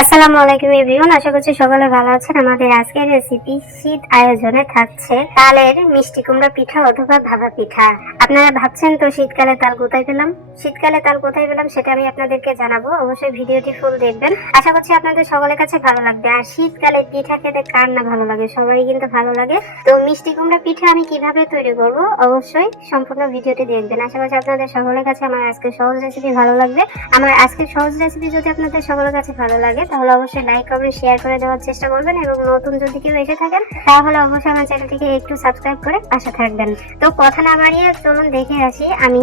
আসসালামু আলাইকুম এভরিওয়ান, আশা করছি সকলে ভালো আছেন। আমাদের আজকের রেসিপি শীত আয়োজনে থাকছে তালের মিষ্টি কুমড়া পিঠা অথবা ভাপা পিঠা। আপনারা ভাবছেন তো শীতকালে তাল কোথায় পেলাম, সেটা আমি আপনাদেরকে জানাবো। অবশ্যই ভিডিওটি ফুল দেখবেন, আশা করছি আপনাদের সকলের কাছে ভালো লাগবে। আর শীতকালে পিঠা খেতে কার না ভালো লাগে, সবারই কিন্তু ভালো লাগে। তো মিষ্টি কুমড়া পিঠা আমি কিভাবে তৈরি করব অবশ্যই সম্পূর্ণ ভিডিওটি দেখবেন। আশা করছি আপনাদের সকলের কাছে আমার আজকের সহজ রেসিপি ভালো লাগবে। আমার আজকের সহজ রেসিপি যদি আপনাদের সকলের কাছে ভালো লাগে তাহলে অবশ্যই লাইক কমেন্ট শেয়ার করে দেওয়ার চেষ্টা করবেন, এবং নতুন যদি কেউ এসে থাকেন তাহলে অবশ্যই আমার চ্যানেলটিকে একটু সাবস্ক্রাইব করে পাশে থাকবেন। তো কথা না বাড়িয়ে চলুন দেখে আসি আমি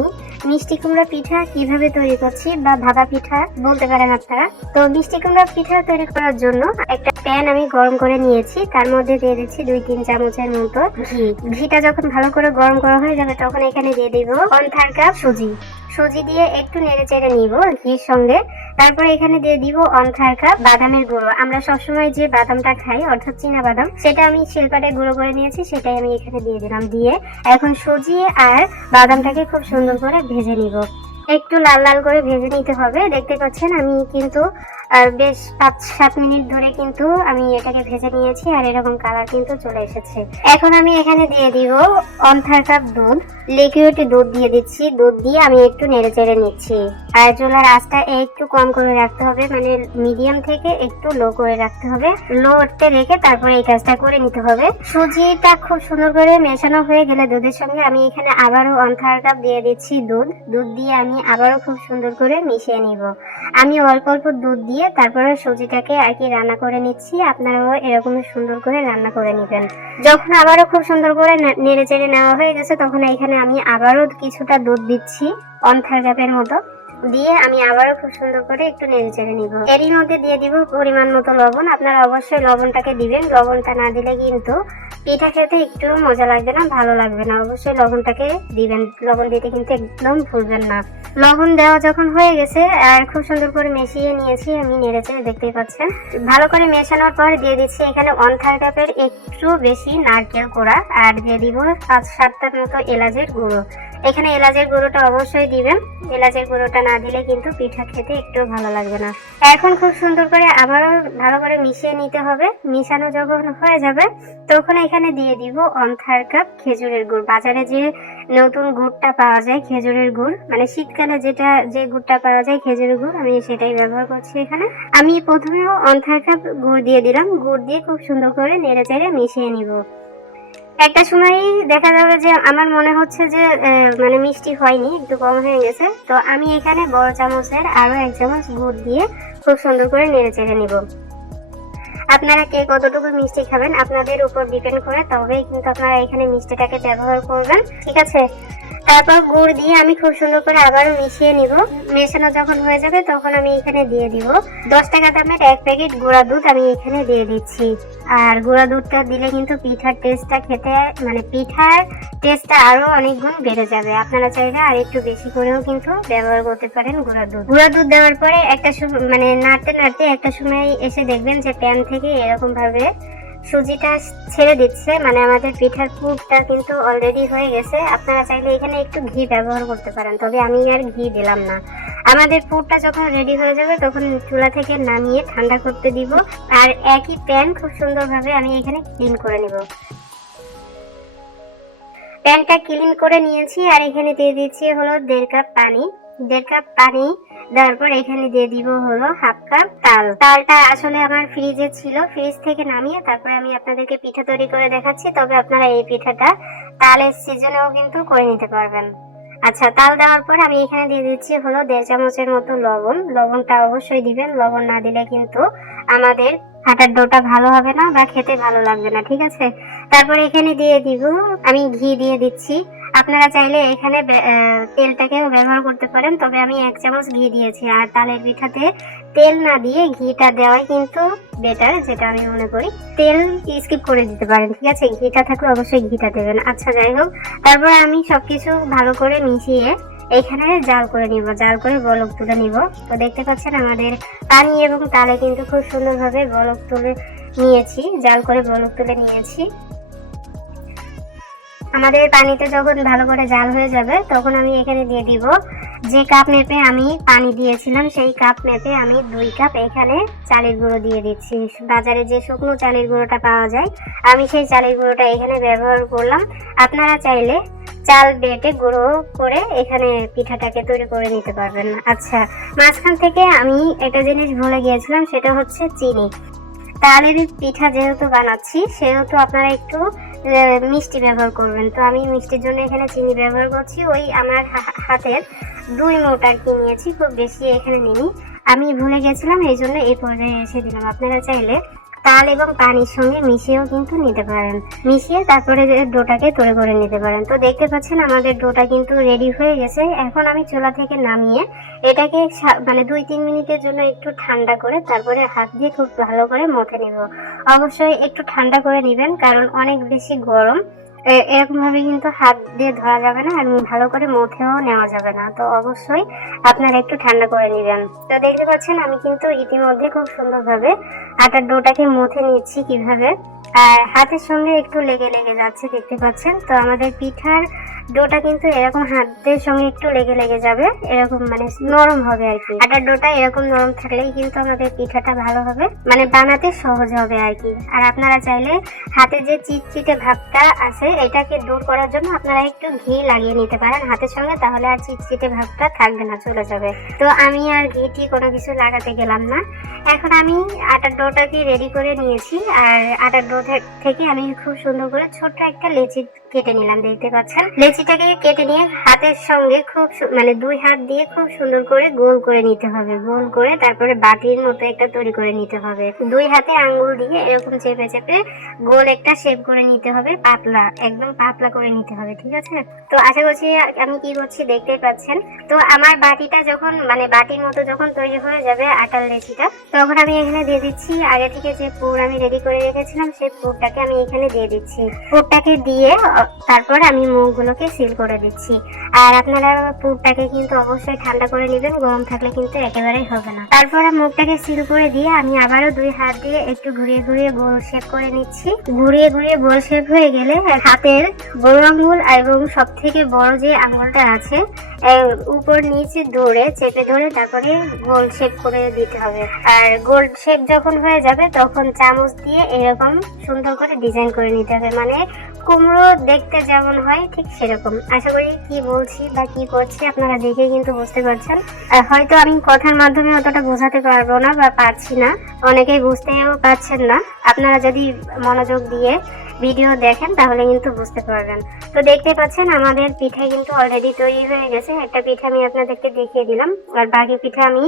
মিষ্টি কুমড়া পিঠা কিভাবে তৈরি করছি, বা ভাপা পিঠা বলতে পারেন আপনারা। তো মিষ্টি কুমড়া পিঠা তৈরি করার জন্য একটা প্যান আমি গরম করে নিয়েছি, তার মধ্যে দিয়ে দিচ্ছি 2-3 চামচের মতো ঘি। ঘিটা যখন ভালো করে গরম করা হয়ে যাবে তখন এখানে দিয়ে দিব 1/3 কাপ সুজি দিয়ে একটু নেড়ে চেড়ে নিব ঘির সঙ্গে। তারপরে এখানে দিয়ে দিব 1/3 কাপ বাদামের গুঁড়ো। আমরা সবসময় যে বাদামটা খাই অর্থাৎ চীনা বাদাম, সেটা আমি শিলপাটায় গুঁড়ো করে নিয়েছি, সেটাই আমি এখানে দিয়ে দিলাম। দিয়ে এখন সুজি আর বাদামটাকে খুব সুন্দর করে ভেজে নিব। একটু লাল লাল করে ভেজে নিতে হবে। দেখতে পাচ্ছেন আমি কিন্তু বেশ 5-7 মিনিট ধরে কিন্তু আমি এটাকে ভেজে নিয়েছি, আর এরকম কালার কিন্তু চলে এসেছে। এখন আমি এখানে দিয়ে দিব 1/3 কাপ দুধ, লিকুইড দুধ দিয়ে দিচ্ছি। দুধ দিয়ে আমি একটু নেড়ে চেড়ে নিচ্ছি। আর চুলার আঁচটা একটু কম করে রাখতে হবে, মানে মিডিয়াম থেকে একটু লো করে রাখতে হবে। লোতে রেখে তারপরে এই কাজটা করে নিতে হবে। সুজিটা খুব সুন্দর করে মেশানো হয়ে গেলে দুধের সঙ্গে আমি এখানে আবারও 1/3 কাপ দিয়ে দিচ্ছি দুধ দিয়ে আমি আবারও খুব সুন্দর করে মিশিয়ে নিব। আমি অল্প অল্প দুধ দিয়ে তারপরে সুজিটাকে আর কি রান্না করে নিচ্ছি। আপনারাও এরকম সুন্দর করে রান্না করে নেবেন। যখন আবারও খুব সুন্দর করে নেড়ে চেড়ে নেওয়া হয়ে গেছে তখন এখানে আমি আবারও কিছুটা দুধ দিচ্ছি 1/3 কাপের মতো। দিয়ে আমি আবারও খুব সুন্দর করে একটু নেড়ে চেড়ে নিব। এরই মধ্যে দিয়ে দিব পরিমাণ মতো লবণ। আপনারা অবশ্যই লবণটাকে দিবেন, লবণটা না দিলে কিন্তু পিঠা খেতে একটু মজা লাগবে না, ভালো লাগবে না। অবশ্যই লবণটাকে দিবেন, লবণ দিতে কিন্তু একদম ভুলবেন না। লবণ দেওয়া যখন হয়ে গেছে আর খুব সুন্দর করে মিশিয়ে নিয়েছি আমি নেড়েচেড়ে, দেখতেই পাচ্ছেন। ভালো করে মেশানোর পর দিয়ে দিচ্ছি এখানে 1/3 কাপের একটু বেশি নারকেল কোড়া, আর দিয়ে দিব 5-7টার মতো এলাচের গুঁড়ো। এখানে এলাচের গুঁড়োটা অবশ্যই দিবেন, এলাচের গুঁড়োটা না দিলে কিন্তু পিঠা খেতে একটু ভালো লাগবে না। এখন খুব সুন্দর করে আবারও ভালো করে মিশিয়ে নিতে হবে। মিশানো যখন হয়ে যাবে তখন এখানে দিয়ে দিব 1/3 কাপ খেজুরের গুড়। বাজারে যে নতুন গুড়টা পাওয়া যায় খেজুরের গুড়, মানে শীতকালে যে গুড়টা পাওয়া যায় খেজুরের গুড়, আমি সেটাই ব্যবহার করছি এখানে। আমি প্রথমেও 1/3 কাপ গুড় দিয়ে দিলাম। গুড় দিয়ে খুব সুন্দর করে নেড়ে চেড়ে মিশিয়ে নিব। একটা সময় দেখা যাবে যে আমার মনে হচ্ছে যে মানে মিষ্টি হয়নি, একটু কম হয়ে গেছে। তো আমি এখানে বড় চামচের আরো 1 চামচ গুড় দিয়ে খুব সুন্দর করে নেড়ে চেড়ে নিব। আপনারা কে কতটুকু মিষ্টি খাবেন আপনাদের উপর ডিপেন্ড করে তবেই কিন্তু আপনারা এখানে মিষ্টিটাকে ব্যবহার করবেন, ঠিক আছে। তারপর গুড় দিয়ে আমি খুব সুন্দর করে আবারও মিশিয়ে নিব। মেশানো যখন হয়ে যাবে তখন আমি এখানে দিয়ে দিব 10 টাকা দামের 1 প্যাকেট গুঁড়া দুধ আমি এখানে দিয়ে দিচ্ছি। আর গুঁড়া দুধটা দিলে কিন্তু পিঠার টেস্টটা খেতে, মানে পিঠার টেস্টটা আরো অনেক গুণ বেড়ে যাবে। আপনারা চাইলে আর একটু বেশি করেও কিন্তু ব্যবহার করতে পারেন গুঁড়া দুধ দেওয়ার পরে একটা মানে নাড়তে নাড়তে একটা সময় এসে দেখবেন যে প্যান থেকে এরকম ভাবে সুজিটা ছেড়ে দিচ্ছে, মানে আমাদের পিঠার পুরটা কিন্তু অলরেডি হয়ে গেছে। আপনারা চাইলে এখানে একটু ঘি ব্যবহার করতে পারেন, তবে আমি আর ঘি দিলাম না। আমাদের পুরটা যখন রেডি হয়ে যাবে তখন চুলা থেকে নামিয়ে ঠান্ডা করতে দিব। আর একই প্যান খুব সুন্দরভাবে আমি এখানে ক্লিন করে নিব। প্যানটা ক্লিন করে নিয়েছি, আর এখানে দিয়ে দিচ্ছি হলো 1/2 কাপ পানি। 1/2 কাপ পানি দেওয়ার পর এখানে দিয়ে দিব হলো 1/2 কাপ তালটা আসলে আমার ফ্রিজে ছিল, ফ্রিজ থেকে নামিয়ে তারপরে আমি আপনাদেরকে পিঠা তৈরি করে দেখাচ্ছি। তবে আপনারা এই পিঠাটা তালের সিজনেও কিন্তু করে নিতে পারবেন। আচ্ছা, তাল দেওয়ার পর আমি এখানে দিয়ে দিচ্ছি হলো 1.5 চামচের মতো লবণ। লবণটা অবশ্যই দিবেন, লবণ না দিলে কিন্তু আমাদের আটার ডোটা ভালো হবে না বা খেতে ভালো লাগবে না, ঠিক আছে। তারপর এখানে দিয়ে দিব আমি ঘি দিয়ে দিচ্ছি। আপনারা চাইলে এখানে তেলটাকেও ব্যবহার করতে পারেন, তবে আমি 1 চামচ ঘি দিয়েছি। আর তালের পিঠাতে তেল না দিয়ে ঘিটা দেওয়াই কিন্তু বেটার, যেটা আমি মনে করি। তেল স্কিপ করে দিতে পারেন, ঠিক আছে। ঘিটা থাকলে অবশ্যই ঘিটা দেবেন। আচ্ছা, যাই হোক, তারপর আমি সবকিছু ভালো করে মিশিয়ে এখানে জাল করে নিব, জাল করে বলক তুলে নিব। তো দেখতে পাচ্ছেন আমাদের পানি এবং তালে কিন্তু খুব সুন্দরভাবে বলক তুলে নিয়েছি, জাল করে বলক তুলে নিয়েছি। আমাদের পানিতে যখন ভালো করে জাল হয়ে যাবে তখন আমি এখানে দিয়ে দিব যে কাপ মেপে আমি পানি দিয়েছিলাম সেই কাপ মেপে আমি 2 কাপ এখানে চালের গুঁড়ো দিয়ে দিচ্ছি। বাজারে যে শুকনো চালের গুঁড়োটা পাওয়া যায় আমি সেই চালের গুঁড়োটা এখানে ব্যবহার করলাম। আপনারা চাইলে চাল বেটে গুঁড়ো করে এখানে পিঠাটাকে তৈরি করে নিতে পারবেন। আচ্ছা, মাঝখান থেকে আমি একটা জিনিস ভুলে গিয়েছিলাম, সেটা হচ্ছে চিনি। তালের পিঠা যেহেতু বানাচ্ছি সেহেতু আপনারা একটু মিষ্টি ব্যবহার করবেন। তো আমি মিষ্টির জন্য এখানে চিনি ব্যবহার করছি। ওই আমার হাতের 2 মুঠ আর কি নিয়েছি, খুব বেশি এখানে নিইনি। আমি ভুলে গেছিলাম, এই জন্য এই পর্যায়ে এসে দিলাম। আপনারা চাইলে তাল এবং পানির সঙ্গে মিশিয়েও কিন্তু নিতে পারেন, মিশিয়ে তারপরে ডোটাকে তৈরি করে নিতে পারেন। তো দেখতে পাচ্ছেন আমাদের ডোটা কিন্তু রেডি হয়ে গেছে। এখন আমি চুলা থেকে নামিয়ে এটাকে মানে 2-3 মিনিটের জন্য একটু ঠান্ডা করে তারপরে হাত দিয়ে খুব ভালো করে মথে নিব। অবশ্যই একটু ঠান্ডা করে নেবেন, কারণ অনেক বেশি গরম। এরকম ভাবে কিন্তু হাত দিয়ে ধরা যাবে না, আর ভালো করে মুথেও নেওয়া যাবে না। তো অবশ্যই আপনারা একটু ঠান্ডা করে নেবেন। তো দেখতে পাচ্ছেন আমি কিন্তু ইতিমধ্যে খুব সুন্দরভাবে আটার ডোটাকে মুথে নিচ্ছি কিভাবে, আর হাতের সঙ্গে একটু লেগে লেগে যাচ্ছে, দেখতে পাচ্ছেন। তো আমাদের পিঠার ডোটা কিন্তু এরকম হাতের সঙ্গে একটু লেগে লেগে যাবে, এরকম মানে নরম হবে আর কি। আটার ডোটা এরকম নরম থাকলেই কিন্তু আমাদের পিঠাটা ভালো হবে, মানে বানাতে সহজ হবে আর কি। আর আপনারা চাইলে হাতে যে চিটচিটে ভাবটা আছে এটাকে দূর করার জন্য আপনারা একটু ঘি লাগিয়ে নিতে পারেন হাতের সঙ্গে, তাহলে আর চিটচিটে ভাবটা থাকবে না, চলে যাবে। তো আমি আর ঘি কোনো কিছু লাগাতে গেলাম না। এখন আমি আটার ডোটাকে রেডি করে নিয়েছি, আর আটার ডো থেকে আমি খুব সুন্দর করে ছোট্ট একটা লেচি কেটে নিলাম। দেখতে পাচ্ছেন লেচিটাকে কেটে নিয়ে হাতের সঙ্গে খুব মানে 2 হাত দিয়ে খুব সুন্দর করে গোল করে নিতে হবে। গোল করে তারপরে বাটির মতো একটা তৈরি করে নিতে হবে। 2 হাতে আঙ্গুল দিয়ে এরকম চেপে চেপে গোল একটা শেপ করে নিতে হবে, পাতলা, একদম পাতলা করে নিতে হবে, ঠিক আছে। তো আশা করছি আমি কি করছি দেখতেই পাচ্ছেন। তো আমার বাটিটা যখন মানে বাটির মতো যখন তৈরি হয়ে যাবে আটার লেচিটা, তখন আমি এখানে দিয়ে দিচ্ছি আগে থেকে যে পুর আমি রেডি করে রেখেছিলাম, সেই পুরটাকে আমি এখানে দিয়ে দিচ্ছি। পুরটাকে দিয়ে তারপর আমি মুখগুলোকে সিল করে দিচ্ছি। আর আপনারা পুরটাকে কিন্তু অবশ্যই ঠান্ডা করে নেবেন, গরম থাকলে কিন্তু একেবারেই হবে না। তারপরে মুখটাকে সিল করে দিয়ে আমি আবারও 2 হাত দিয়ে একটু ঘুরিয়ে ঘুরিয়ে গোল শেপ করে নিচ্ছি। ঘুরিয়ে ঘুরিয়ে গোল শেপ হয়ে গেলে হাতের বড় আঙ্গুল এবং সব থেকে বড় যে আঙ্গুলটা আছে উপর নিচে চেপে ধরে তারপরে গোল শেপ করে দিতে হবে। আর গোল শেপ যখন হয়ে যাবে তখন চামচ দিয়ে এরকম সুন্দর করে ডিজাইন করে নিতে হবে, মানে কুমড়ো দেখতে যেমন হয় ঠিক সেরকম। আশা করি কি বলছি বা কি করছি আপনারা দেখে কিন্তু বুঝতে পারছেন। হয়তো আমি কথার মাধ্যমে অতটা বোঝাতে পারবো না বা পারছি না, অনেকেই বুঝতেও পারছেন না। আপনারা যদি মনোযোগ দিয়ে ভিডিও দেখেন তাহলে কিন্তু বুঝতে পারবেন। তো দেখতে পাচ্ছেন আমাদের পিঠা কিন্তু অলরেডি তৈরি হয়ে গেছে। একটা পিঠা আমি আপনাদেরকে দেখিয়ে দিলাম, আর বাকি পিঠা আমি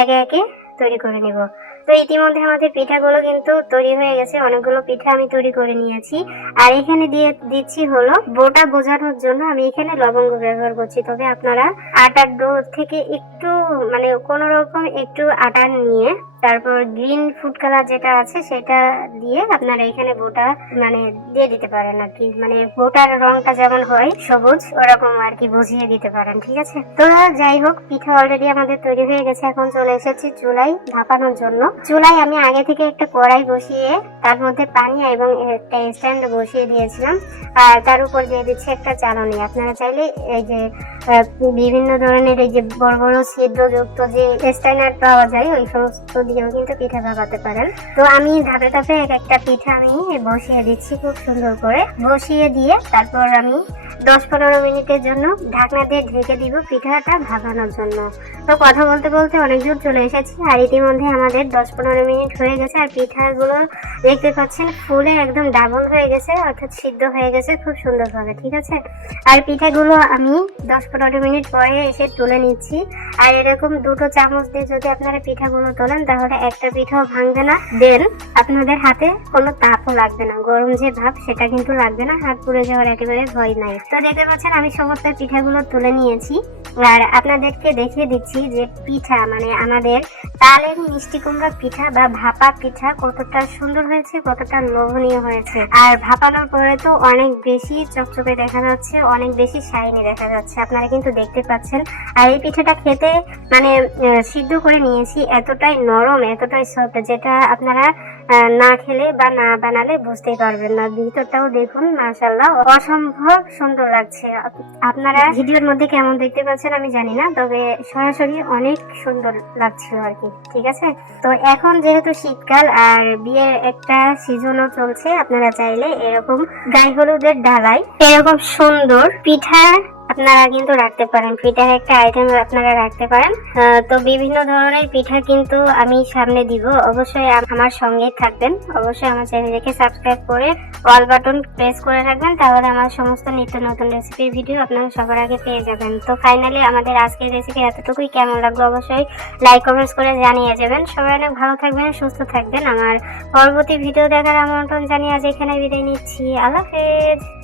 একে একে তৈরি করে নিব। তো ইতিমধ্যে আমাদের পিঠাগুলো কিন্তু তৈরি হয়ে গেছে, অনেকগুলো পিঠা আমি তৈরি করে নিয়েছি। আর এখানে দিয়ে দিচ্ছি হলো বোটা বোঝানোর জন্য আমি এখানে লবঙ্গ ব্যবহার করছি। তবে আপনারা আটার ডো থেকে একটু মানে কোনো রকম একটু আটা নিয়ে তারপর গ্রিন ফুড কালার যেটা আছে সেটা দিয়ে আপনারা এখানে বোটা মানে দিয়ে দিতে পারেন আর কি, মানে বোটার রংটা যেমন হয় সবুজ ওরকম আর কি বুঝিয়ে দিতে পারেন, ঠিক আছে। তো যাই হোক, পিঠা অলরেডি আমাদের তৈরি হয়ে গেছে। এখন চলে এসেছি চুলাই ভাপানোর জন্য। চুলাই আমি আগে থেকে একটা কড়াই বসিয়ে তার মধ্যে পানি এবং একটা স্ট্যান্ড বসিয়ে দিয়েছিলাম, আর তার উপর দিয়ে দিচ্ছি একটা চালনি। আপনারা চাইলে এই যে বিভিন্ন ধরনের এই যে বড় বড় ছিদ্রযুক্ত যে স্ট্যান্ডার পাওয়া যায় ওই সমস্ত দিয়েও কিন্তু পিঠা ভাপাতে পারেন। তো আমি ধাপে ধাপে একটা পিঠা আমি বসিয়ে দিচ্ছি খুব সুন্দর করে। বসিয়ে দিয়ে তারপর আমি 10-15 মিনিটের জন্য ঢাকনা দিয়ে ঢেকে দিব পিঠাটা ভাপানোর জন্য। তো কথা বলতে বলতে অনেক দূর চলে এসেছি, আর ইতিমধ্যে আমাদের 10-15 মিনিট হয়ে গেছে। আর পিঠাগুলো দেখতে পাচ্ছেন ফুলে একদম ডাবল হয়ে গেছে, অর্থাৎ সিদ্ধ হয়ে গেছে খুব সুন্দরভাবে, ঠিক আছে। আর পিঠাগুলো আমি 10-15 মিনিট পরে এসে তুলে নিচ্ছি। আর এরকম 2 চামচ দিয়ে যদি আপনারা পিঠাগুলো তোলেন তাহলে একটা পিঠাও ভাঙবে না, দেন আপনাদের হাতে কোনো তাপও লাগবে না, গরম যে ভাব সেটা কিন্তু লাগবে না, হাত পুড়ে যাওয়ার একেবারে ভয় নাই। তো দেখতে পাচ্ছেন আমি সমস্ত পিঠাগুলো তুলে নিয়েছি, আর আপনাদেরকে দেখিয়ে দিচ্ছি যে পিঠা মানে আমাদের তালের মিষ্টি কুমড়া পিঠা বা ভাপা পিঠা কতটা সুন্দর হয়েছে, কতটা লোভনীয় হয়েছে। আর ভাপানোর পরে তো অনেক বেশি চকচকে দেখা যাচ্ছে, অনেক বেশি শাইনি দেখা যাচ্ছে, আপনারা কিন্তু দেখতে পাচ্ছেন। আর এই পিঠাটা খেতে মানে সিদ্ধ করে নিয়েছি, এতটাই নরম এতটাই সফট, যেটা আপনারা না খেলে বা না বানালে বুঝতেই পারবেন না। ভিতরটাও দেখুন মাশাআল্লাহ অসম্ভব সুন্দর লাগছে। আপনারা ভিডিওর মধ্যে কেমন দেখতে পাচ্ছেন আমি জানি না, তবে সরাসরি অনেক সুন্দর লাগছিল আর কি। ঠিক আছে, তো এখন যেহেতু শীতকাল আর বিয়ের একটা সিজনও চলছে, আপনারা চাইলে এরকম গায়ে হলুদের ডালায় এরকম সুন্দর পিঠা আপনারা কিন্তু রাখতে পারেন, পিঠার একটা আইটেম আপনারা রাখতে পারেন। তো বিভিন্ন ধরনের পিঠা কিন্তু আমি সামনে দিব, অবশ্যই আমার সঙ্গেই থাকবেন। অবশ্যই আমার চ্যানেলকে সাবস্ক্রাইব করে অল বাটন প্রেস করে রাখবেন, তাহলে আমার সমস্ত নিত্য নতুন রেসিপির ভিডিও আপনারা সবার আগে পেয়ে যাবেন। তো ফাইনালি আমাদের আজকের রেসিপি এতটুকুই। কেমন লাগলো অবশ্যই লাইক কমেন্টস করে জানিয়ে যাবেন। সবাই অনেক ভালো থাকবেন, সুস্থ থাকবেন। আমার পরবর্তী ভিডিও দেখার আমন্ত্রণ জানিয়ে আজ এখানে বিদায় নিচ্ছি। আল্লাহ হাফেজ।